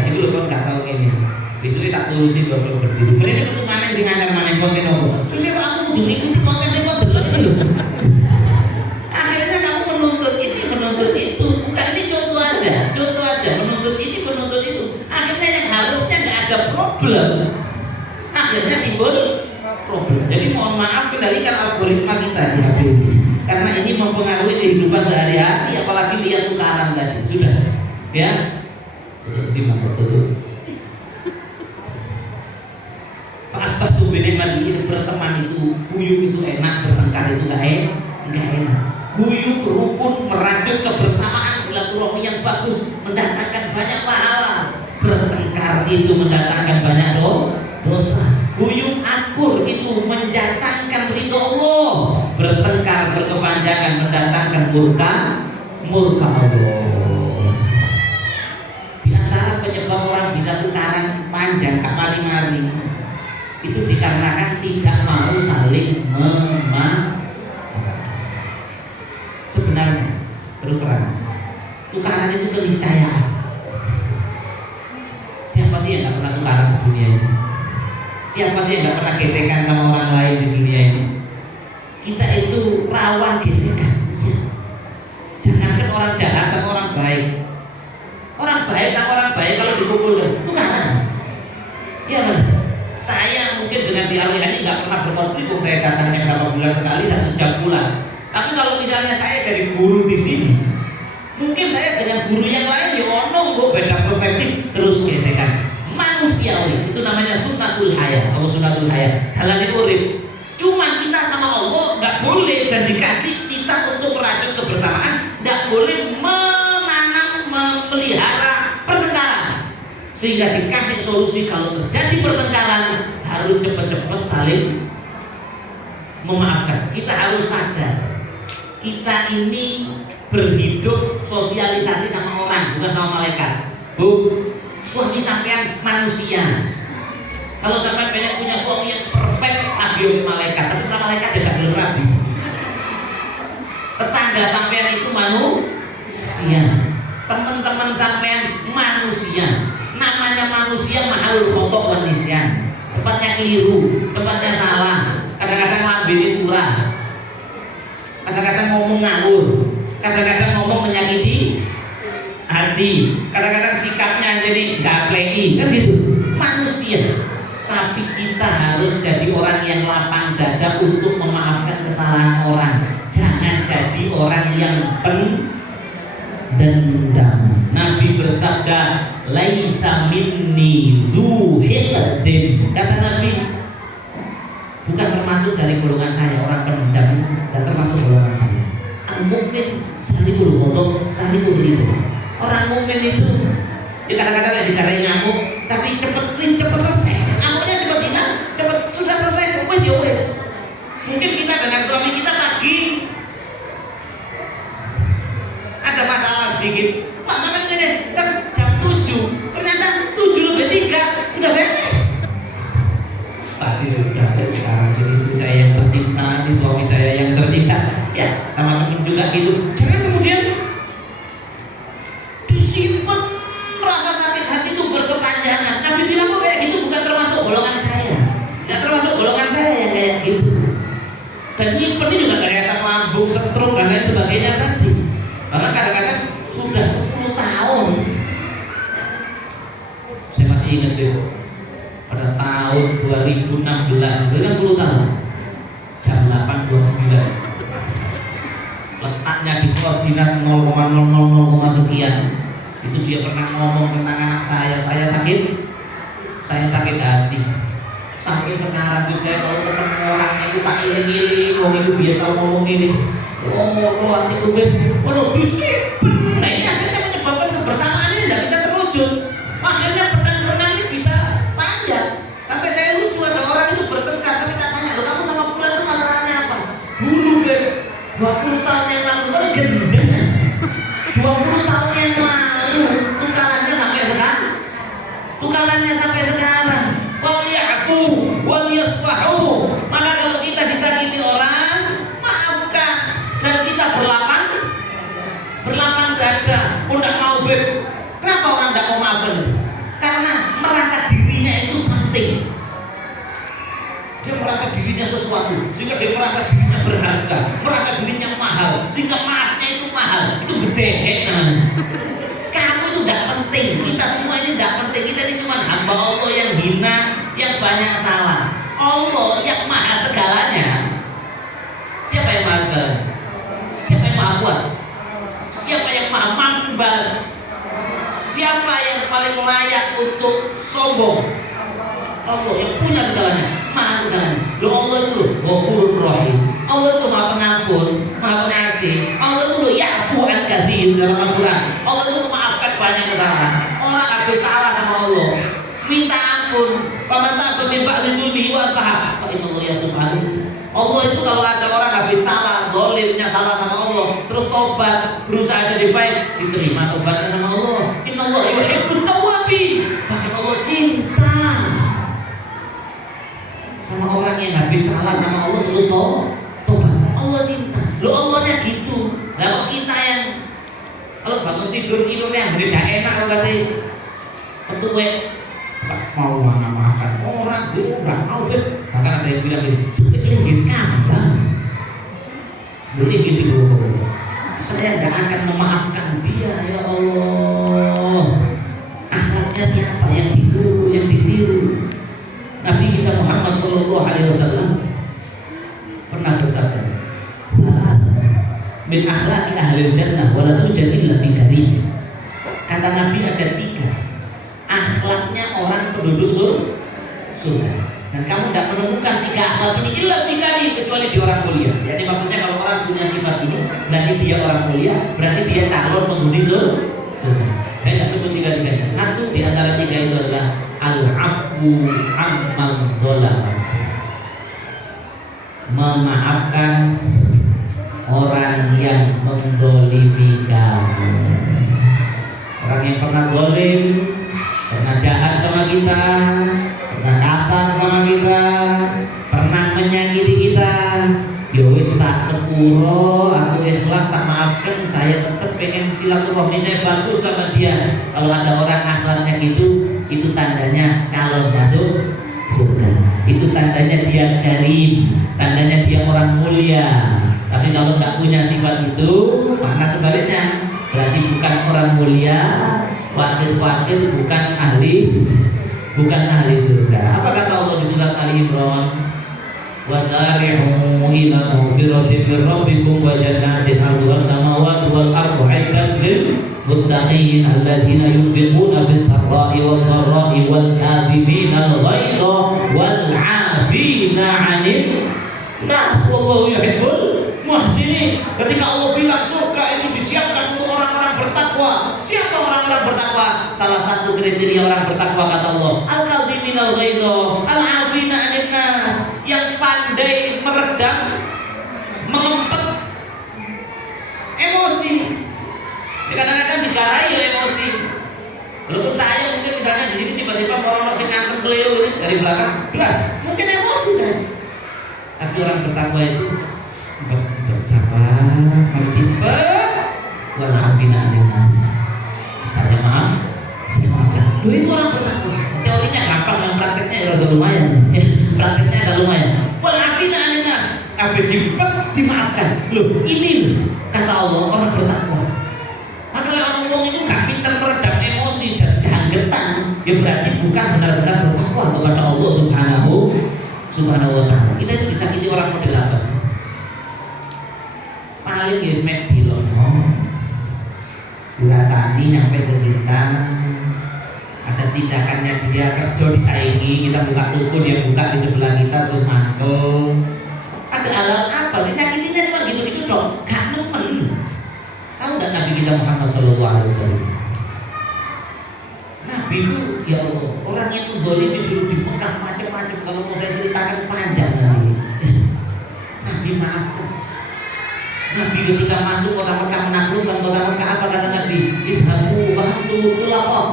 itu loh kok nggak tahu ini besok tak turutin dodok berdiri ini ketemu mana sih nganyar mana konten apa terus dia aku ujung ikuti konten itu kok delok ini loh. Akhirnya kamu menuntut itu bukan ini contoh aja menuntut ini menuntut itu. Akhirnya yang harusnya nggak ada problem akhirnya timbul problem. Jadi mohon maaf kendalikan algoritma kita di HP ini karena ini mempengaruhi kehidupan sehari-hari apalagi lihat tukaran tadi sudah ya tutup. Pas binikmati berteman itu, guyub itu enak, bertengkar itu enggak enak. Guyub rukun merajut kebersamaan silaturahmi yang bagus, mendatangkan banyak pahala. Bertengkar itu mendatangkan banyak dosa. Guyub akur itu mendatangkan ridho Allah. Bertengkar berkepanjangan mendatangkan murka Allah. Di antara penyebab orang bisa tukaran panjang kapal mari itu dikarenakan tidak mau saling memaafkan. Sebenarnya terus terang tukaran itu keniscayaan. Siapa sih yang nggak pernah tukaran di dunia ini? Siapa sih yang nggak pernah gesekan sama orang lain di dunia ini? Kita itu rawan gesekan. Jangankan orang jahat sama orang baik. Orang baik sama orang baik kalau dikumpulkan tukaran. Ya benar. Saya mungkin dengan dialih ini nggak pernah berkonflik. Saya datangnya berapa bulan sekali, 1 jam pulang. Tapi kalau misalnya saya jadi guru di sini, mungkin saya dengan guru yang lain ya ono beda perspektif terus gesekan. Manusiawi itu namanya sunnatul haya. Kalau sunnatul haya jalan urip. Cuma kita sama Allah nggak boleh dan dikasih kita untuk merajut kebersamaan, nggak boleh menanam memelihara pertengkaran. Sehingga dikasih solusi kalau terjadi pertengkaran harus cepat-cepat saling memaafkan. Kita harus sadar kita ini berhidup sosialisasi sama orang, bukan sama malaikat. Bu, suami sampean manusia. Kalau sampean banyak punya suami yang perfect, nabi malaikat, tapi kalau malaikat tidak belum nabi. Tetangga sampean itu manusia, teman-teman sampean manusia. Namanya manusia mahalul khotok wa nisyan. Tempatnya keliru, tempatnya salah. Kadang-kadang lambene turah, kadang-kadang ngomong ngawur, kadang-kadang ngomong menyakiti hati, kadang-kadang sikapnya jadi nggak play, kan gitu. Manusia, tapi kita harus jadi orang yang lapang dada untuk memaafkan kesalahan orang. Jangan jadi orang yang dendam. Nabi bersabda, laisa minni dzu hiqdin. Kata Nabi, bukan termasuk dari golongan saya orang pendendam, tidak termasuk golongan saya. Mungkin salibul khotok, salibul ridho. Orang mukmin itu ya kadang-kadang lagi cari nyamuk, tapi cepet selesai. Nyamuknya cepet hilang, cepet sudah selesai, wes ya wes. Mungkin kita dengan suami kita lagi ada masalah sedikit. Pak sampean ini kan jam 7, ternyata 7:03 udah beres. Tadi sudah sekarang jadi istri saya yang tercinta, ini suami saya yang tercinta. Ya, teman-teman juga gitu. Jangan kemudian disimpan rasa sakit hati itu berkepanjangan. Nabi bilang kok kayak gitu bukan termasuk golongan saya. Tidak termasuk golongan saya yang kayak gitu. Dan nyimpen ini juga kayak asam lambung, stroke dan lain sebagainya tadi. Bahkan kadang-kadang sudah 10 tahun. Saya masih ingat itu pada tahun 2016, sudah 10 tahun. Jam 8.29. Letaknya di koordinat 0,000 sekian. Itu dia pernah ngomong tentang anak saya sakit hati. Sampai sekarang tuh saya kalau ketemu orang itu tak iling-iling, wong itu biar kalau ngomong ini, hati kubin, disimpan. Nah ini akhirnya menyebabkan kebersamaan ini tidak bisa terwujud. Akhirnya pedang-pedang ini bisa panjang. Sampai saya lucu ada orang itu bertengkar, tapi tak tanya, kamu sama fulan itu masalahnya apa? Dulu 20 tahun yang lalu, gendeng. 20 tahun yang lalu, tukarannya sampai sekarang. Wali'afu waliyasfahu. Maka kalau kita disakiti orang, maafkan. Dan kita berlapang dada. Udah mau beb. Kenapa orang tidak mau maafkan? Karena merasa dirinya itu something. Dia merasa dirinya sesuatu, sehingga dia merasa dirinya berharga, merasa dirinya mahal, sehingga maafnya itu mahal. Itu bedehek namanya. Kamu itu tidak penting, kita semua ini tidak penting. Kita ini cuma hamba Allah yang hina, yang banyak salah. Allah yang maha segalanya. Siapa yang maha segalanya? Siapa yang maha kuat? Siapa yang maha mambas? Siapa yang paling layak untuk sombong? Allah yang punya segalanya, maha segalanya. sekarang. Lo Allah itu Ghafurur Rahim. Allah itu Maha Pengampun, Maha Pengasih. Allah itu Ya'fu an katsir dalam Al-Qur'an. Allah itu memaafkan banyak kesalahan. Orang habis salah sama Allah, minta ampun. Paman tak bertimbang dzulmi wa sahab. Fa innallaha yatub alaihi. Allah itu kalau ada orang habis salah, zalimnya salah sama Allah, terus tobat, berusaha jadi baik, diterima tobatnya sama Allah. Innallaha yuhibbut tawwabin. Bahkan Allah cinta sama orang yang habis salah sama Allah terus tobat. Allah cinta. Lo Allahnya gitu. Lah kok kita yang kalau bangun tidurnya beda enak kalau kata ketua mau maafkan orang, nggak mau bet. Bahkan ada yang bilang gini, sebetulnya gini skandal. Dulu gitu, saya nggak akan memaafkan dia, ya Allah. Akhlaknya siapa yang ditiru? Nabi kita Muhammad Sallallahu Alaihi Wasallam pernah bersabda, min akhlaqi ahli jannah wala tujad illa fi karim. Kata Nabi ada 3 akhlaknya orang penduduk surga. Dan kamu tidak menemukan 3 akhlak ini illa fi karim kecuali di orang mulia. Jadi maksudnya kalau orang punya sifat ini berarti dia orang mulia, berarti dia calon penghuni surga. Saya nggak sebut 3-tiganya. Satu di antara 3 itu adalah al-afu amman dzalama. Memaafkan orang yang mendolimi kamu. Orang yang pernah zalim, pernah jahat sama kita, pernah kasar sama kita, pernah menyakiti kita, yo wis tak sepuro, aku ikhlas tak maafkan, saya tetap pengen silaturahmi saya bagus sama dia. Kalau ada orang akhlaknya gitu, itu tandanya calon masuk surga. Itu tandanya dia karim, tandanya dia orang mulia. Tapi kalau nggak punya sifat itu, makna sebaliknya berarti bukan orang mulia, wakil-wakil, bukan ahli surga. Apa kata Allah di surat Ali Imran? Wasari'u ila maghfiratin min rabbikum wa jannatin 'arduha as-samawati wal ardu 'iddat lil muttaqin alladziina yunfiquna fis sarra'i wad dharra'i wal kadhimina al-ghaidha wal 'afina 'anil nas wallahu yuhibbul muhsinin. Ketika Allah bilang surga itu disiapkan untuk orang-orang bertakwa. Siapa orang-orang bertakwa? Salah satu kriteria orang bertakwa kata Allah, al-kadhimina al-ghaidha al-'afina 'anil nas, yang pandai meredam, mengempet emosi. Ya, kadang-kadang digarai ya emosi. Walaupun saya mungkin misalnya di sini tiba-tiba orang masih ngantem beliau ini dari belakang, jelas mungkin emosi kan. Tapi orang bertakwa itu bersabar, bertipe, walaupun ada nas. Saya maafkan. Loh, itu orang bertakwa. Teorinya gampang, yang prakteknya ya lumayan. Prakteknya ada lumayan. Walaupun ada nas, tapi dimaafkan. Loh, ini loh kata Allah orang bertakwa. Maka orang ngomong itu gak pintar meredam emosi dan janggetan, ya berarti bukan benar-benar bertakwa kepada Allah Subhanahu wa ta'ala. Kita itu disakiti orang model apa sih? Paling ya smack di lono, dirasani nyampe ke kita, ada tindakannya dia kerja disaingi, kita buka toko dia buka di sebelah kita terus mantul. Ada hal apa sih? Nyakitinnya cuma gitu-gitu dong, gak nemen. Tahu nggak Nabi kita Muhammad Sallallahu Alaihi Wasallam? Nabi itu ya Allah, orang yang mendzalimi dulu di Mekah macam-macam. Kalau mau saya ceritakan panjang nanti. Nabi maafkan. Nabi ketika masuk kota Mekah, menaklukkan kota Mekah, apa kata Nabi? Idhabu fa'antum tulaqah.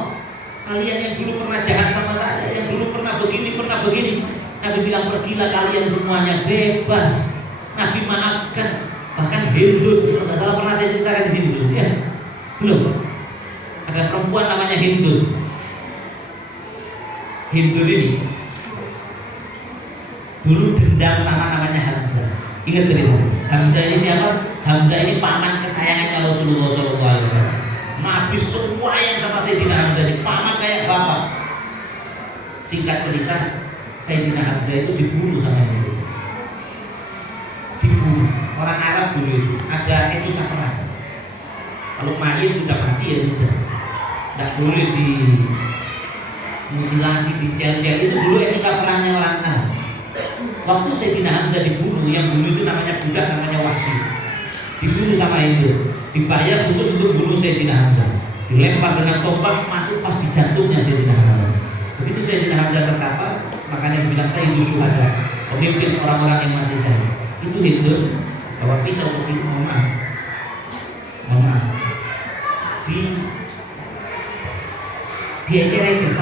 Kalian yang dulu pernah jahat sama saya, yang dulu pernah begini. Nabi bilang pergilah kalian semuanya bebas. Nabi maafkan. Bahkan Hindun, kalau nggak salah pernah saya ceritakan di sini dulu, ya belum. Ada perempuan namanya Hindun. Hindun ini dulu dendam sama namanya Hamzah. Ingat cerita? Hamzah ini siapa? Hamzah ini paman kesayangannya Rasulullah SAW. Nabi semua yang sama Sayyidina Hamzah ini paman kayak bapak. Singkat cerita, Sayyidina Hamzah itu dibunuh sama Hindun. Dibunuh. Orang Arab dulu itu ada etika perang. Kalau mayit sudah mati ya sudah, tidak boleh dimutilasi, dicel-cel. Itu dulu etika perangnya orang Arab. Waktu Sayyidina Hamzah dibunuh, yang bunuh itu namanya budak, namanya Wahsy. Disuruh sama itu, dibayar khusus untuk bunuh Sayyidina Hamzah. Dilempar dengan tombak, masuk pas di jantungnya Sayyidina Hamzah. Begitu Sayyidina Hamzah terkapar, makanya bilang saya itu syuhada, pemimpin orang-orang yang mati syahid. Itu Hitler bawa pisau kecil, mohon maaf, diecer-ecer,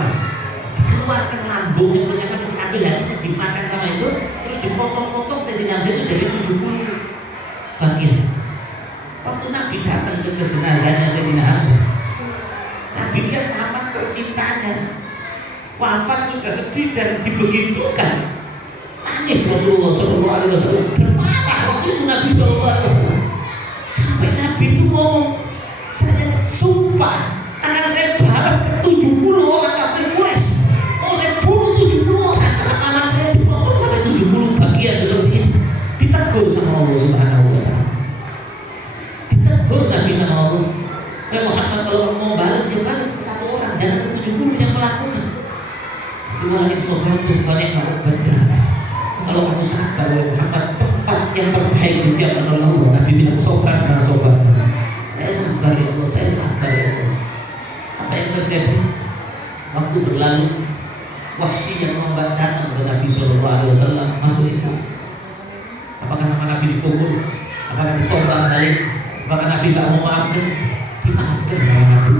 dikeluarkan lambung yang punya sampai diambil hatinya, dimakan sama itu, terus dipotong-potong Sayyidina Hamzah itu jadi 70 bagian. Waktu Nabi datang ke jenazahnya Sayyidina Hamzah, Nabi lihat amat tercintanya wafat juga sedih dan dibegitukan, nangis Rasulullah SAW. Dan marah waktu itu Nabi SAW, sampai Nabi itu ngomong, saya sumpah akan saya balas ke 70 orang kafir Quraisy. Mau saya bunuh 70 orang karena anak saya dipotong sampai 70 bagian seperti ini. Ditegur sama Allah Subhanahu wa Ta'ala. Ditegur Nabi sama Allah. Muhammad kalau mau balas ya balas ke satu orang, jangan 70 yang melakukan. Wahai sobatku, banyak berbeda. Kalau kamu sabar, Muhammad, tempat yang terbaik disiapkan oleh Allah. Nabi bilang sobat, mana sobat? Saya sabar ya Allah, saya sabar ya Allah. Apa yang terjadi? Waktu berlalu, Wahsy yang membuat datang ke Nabi SAW masuk Islam. Apakah sama Nabi dipukul? Apakah ditolak balik? Apakah Nabi tak mau maafkan? Dimaafkan sama Nabi.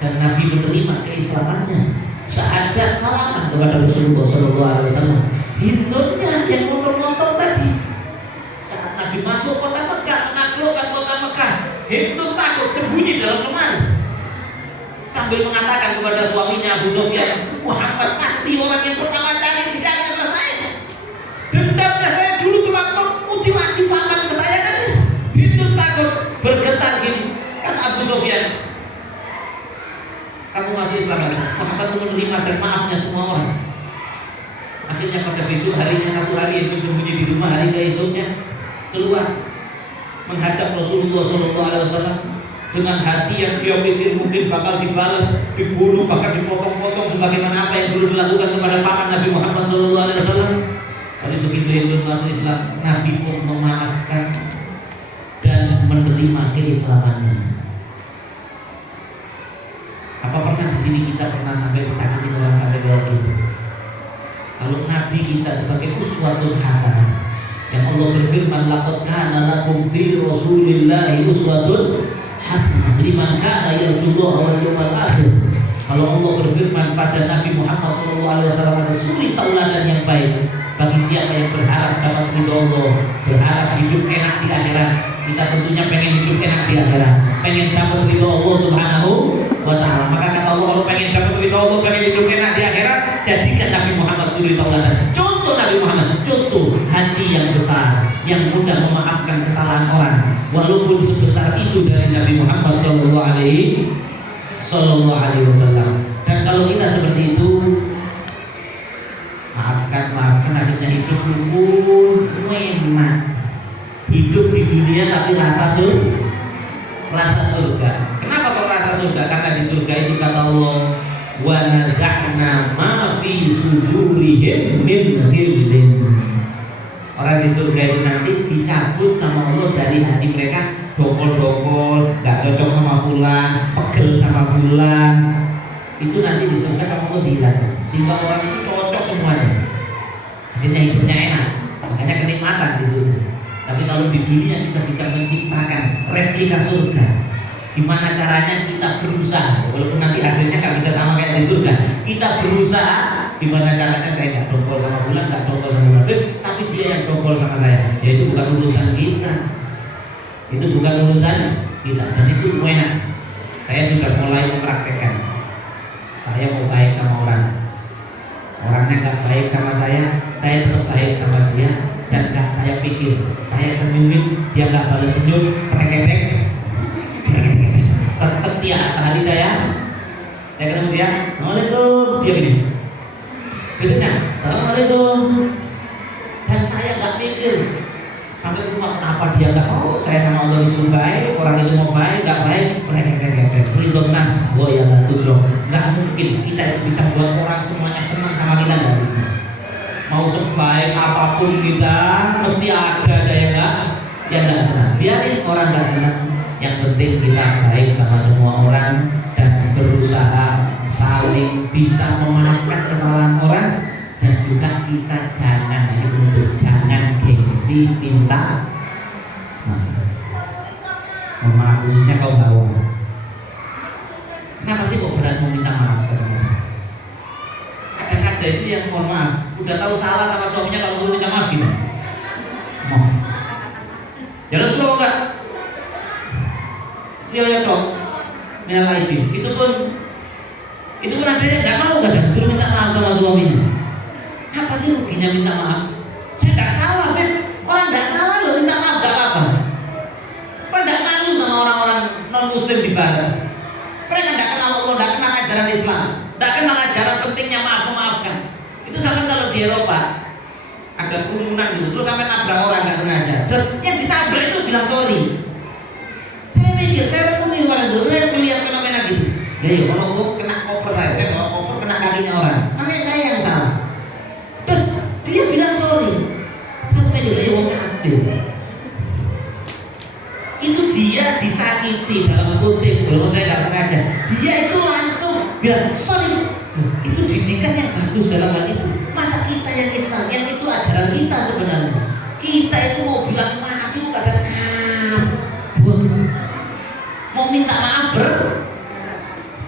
Dan Nabi menerima keislamannya. Syahadat salaman kepada Rasulullah SAW. Hindurnya yang motor-motor tadi, saat Nabi masuk kota Mekah, menaklukkan kota Mekah, Hindu takut sembunyi dalam lemari sambil mengatakan kepada suaminya Abu Sufyan, Muhammad pasti orang yang pertama kali bisa adalah saya. Dendamnya saya dulu telah memutilasi paman kesayangan. Hindu takut bergetar gini, kata Abu Sufyan, kamu masih Islam ya? Muhammad menerima dan maafnya semua orang. Akhirnya pada besok harinya, satu hari yang bersembunyi di rumah, hari keesoknya keluar menghadap Rasulullah SAW dengan hati yang dia pikir mungkin bakal dibalas, dibunuh, bahkan dipotong-potong sebagaimana apa yang dulu dilakukan kepada paman Nabi Muhammad SAW. Tapi begitu itu masuk Islam, Nabi pun memaafkan dan menerima keislamannya. Apa pernah di sini kita pernah sampai disakiti orang sampai kayak gitu? Kalau Nabi kita sebagai uswatun hasanah, yang Allah berfirman, laqad kana lakum fi Rasulillahi uswatun hasanah liman kana yarjullaha wal yawmal akhir. Kalau Allah berfirman pada Nabi Muhammad SAW, ada suri tauladan yang baik bagi siapa yang berharap dapat ridho Allah, berharap hidup enak di akhirat. Kita tentunya pengen hidup enak di akhirat, pengen dapat ridho Allah Subhanahu wa Ta'ala. Maka kata Allah, kalau pengen dapat ridho Allah, pengen hidup enak di akhirat, jadikan Nabi Muhammad suri tauladan. Contoh Nabi Muhammad, contoh hati yang besar, yang mudah memaafkan kesalahan orang, walaupun sebesar itu dari Nabi Muhammad SAW. Dan kalau kita seperti itu, maafkan, akhirnya hidup rukun, enak. Hidup di dunia tapi rasa surga. Kenapa kok rasa surga? Karena di surga itu kata Allah, wa naza'na ma fi sudurihim min ghillin. Orang di surga itu nanti dicabut sama Allah dari hati mereka dokol-dokol, gak cocok sama fulan, pegel sama fulan. Itu nanti di surga sama Allah dihilang, sehingga orang itu cocok semuanya. Akhirnya hidupnya enak, makanya kenikmatan di surga. Tapi kalau di dunia kita bisa menciptakan replika surga. Gimana caranya? Kita berusaha, walaupun nanti hasilnya nggak bisa sama kayak di surga. Kita berusaha. Gimana caranya? Saya nggak dongkol sama bulan, nggak dongkol sama bulan, tapi dia yang dongkol sama saya. Ya itu bukan urusan kita. Itu bukan urusan kita. Dan itu enak. Saya sudah mulai mempraktekkan. Saya mau baik sama orang. Orangnya nggak baik sama saya tetap baik sama dia. Dan gak saya pikir, saya senyumin, dia gak balas senyum, perek-perek, tetap dia hati saya ketemu dia, Assalamualaikum, dia gini, biasanya, Assalamualaikum, dan saya gak mikir, sampai rumah kenapa dia gak mau, saya sama Allah disuruh baik, orang itu mau baik, gak baik, perek-perek, ridhonas, gue yang gak tudrong, gak mungkin kita bisa buat orang semuanya senang sama kita, gak bisa. Mau sebaik apapun kita mesti ada aja yang nggak senang. Biarin orang nggak senang. Yang penting kita baik sama semua orang dan berusaha saling bisa memaafkan kesalahan orang, dan juga kita jangan gengsi minta maaf. Maaf khususnya kaum hawa. Kenapa sih kok berat mau minta maaf? Kadang-kadang itu yang mohon maaf udah tahu salah sama suaminya, kalau suruh minta maaf gimana? Mau jalan suruh enggak? Iya dong, minta izin. Itu pun ada yang nggak mau kadang suruh minta maaf sama suaminya. Apa sih ruginya minta maaf? Saya nggak salah, Beb. Orang nggak salah loh minta maaf, nggak apa-apa. Mereka nggak tahu sama orang-orang non muslim di barat. Mereka nggak kenal Allah, nggak kenal ajaran Islam, nggak kenal ajaran pentingnya maaf memaafkan. Itu sama kalau di Eropa ada kerumunan gitu, terus sampai nabrak orang nggak sengaja. Dan yang ditabrak itu bilang sorry. Saya mikir, saya pun di luar itu, saya melihat fenomena gitu. Ya yuk, kalau gue kena koper saya bawa koper kena kakinya orang, namanya saya yang salah. Terus dia bilang sorry. Saya mikir, ya mau kafir. Itu dia disakiti dalam kutip, kalau saya nggak sengaja. Dia itu langsung bilang sorry. Itu didikan yang bagus dalam hal itu. Masa kita yang Islam, yang itu ajaran kita sebenarnya. Kita itu mau bilang maaf itu kadang mau minta maaf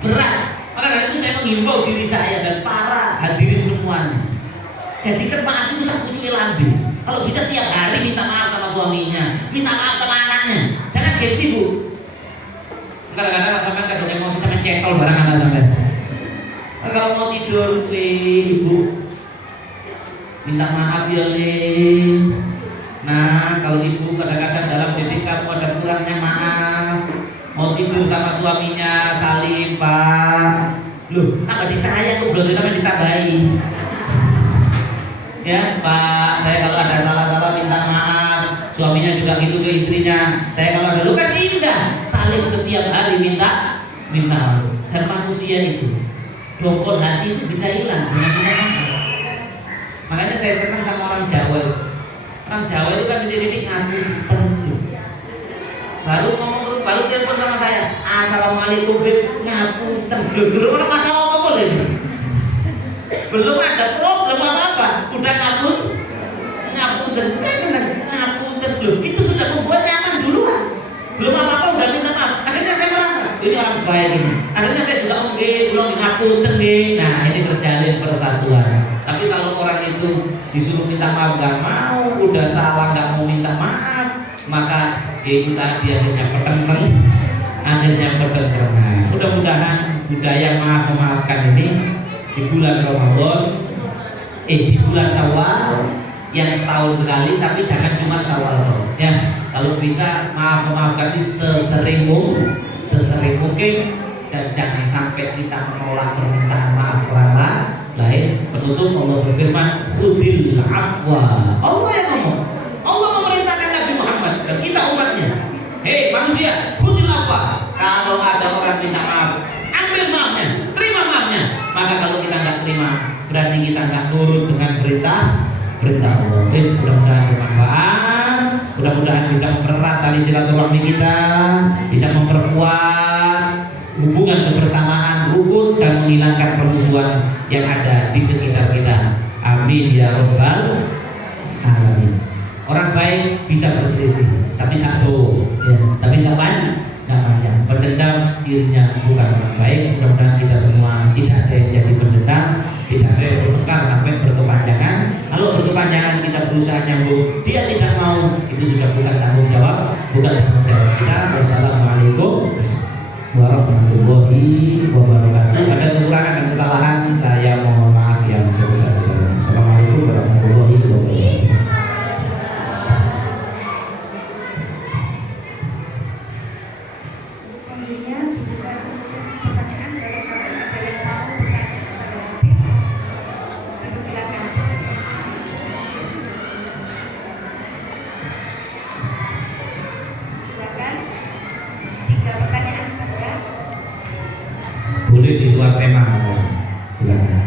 berat. Maka dari itu saya menghimbau diri saya dan para hadirin semuanya. Jadikan maaf itu sakucuil lambe. Kalau bisa tiap hari minta maaf sama suaminya, minta maaf sama anaknya. Jangan gengsi, Bu. Kadang-kadang sampai kadang emosi sampai cekol barang anak sampai. Kalau mau tidur, Ibu minta maaf ya, Le. Nah, kalau Ibu kadang-kadang dalam didik kamu ada kurangnya maaf. Mau tidur sama suaminya, salim, Pak. Loh, tambah disayang kok, belum sampai ditambahi. Ya, Pak, saya kalau ada salah-salah minta maaf. Suaminya juga gitu ke istrinya. Saya kalau ada luka indah, saling setiap hari minta maaf. Dan manusia itu dongkol hati itu bisa hilang dengan minta maaf. Makanya saya senang sama orang Jawa. Orang Jawa itu kan dididik ngapunten. Baru telepon sama saya, assalamualaikum, Beb, ngapunten. Belum ada masalah apa-apa lagi. Belum ada problem apa-apa, udah ngapunten. Saya senang ngapunten dulu. Itu sudah membuat nyaman duluan. Belum apa-apa udah minta maaf. Akhirnya saya merasa ini orang baik ini. Akhirnya saya juga belum ngapunten deh. Nah, ini terjalin persatuan. Tapi kalau orang itu disuruh minta maaf nggak mau, udah salah nggak mau minta maaf, maka itu tadi akhirnya peteng. Mudah-mudahan budaya maaf memaafkan ini di bulan Ramadan, di bulan Syawal yang setahun sekali, tapi jangan cuma Syawal ya. Kalau bisa maaf memaafkan ini sesering mungkin, dan jangan sampai kita menolak permintaan maaf orang lain. Penutup Allah berfirman, khudil afwa. Allah yang ngomong. Allah memerintahkan Nabi Muhammad dan kita umatnya. Hei manusia, khudil afwa. Kalau ada orang minta maaf, ambil maafnya, terima maafnya. Maka kalau kita nggak terima, berarti kita nggak turut dengan perintah Allah. Mudah-mudahan bermanfaat. Mudah-mudahan bisa mempererat tali silaturahmi kita, bisa memperkuat hubungan kebersamaan, rukun, dan menghilangkan permusuhan yang ada di sekitar kita. Amin ya robbal alamin. Orang baik bisa berselisih, tapi tak doa, ya. Tapi tak panjang. Pendendam dirinya bukan orang baik. Mudah-mudahan kita semua tidak ada yang jadi pendendam, tidak ada yang bertengkar sampai berkepanjangan. Kalau berkepanjangan kita berusaha nyambung, dia tidak mau, itu sudah bukan tanggung jawab kita. Wassalamualaikum warahmatullahi wabarakatuh. Ada kekurangan dan kesalahan, saya mohon maaf yang sebesar-besarnya. Assalamualaikum warahmatullahi wabarakatuh. Boleh di luar tema, silakan.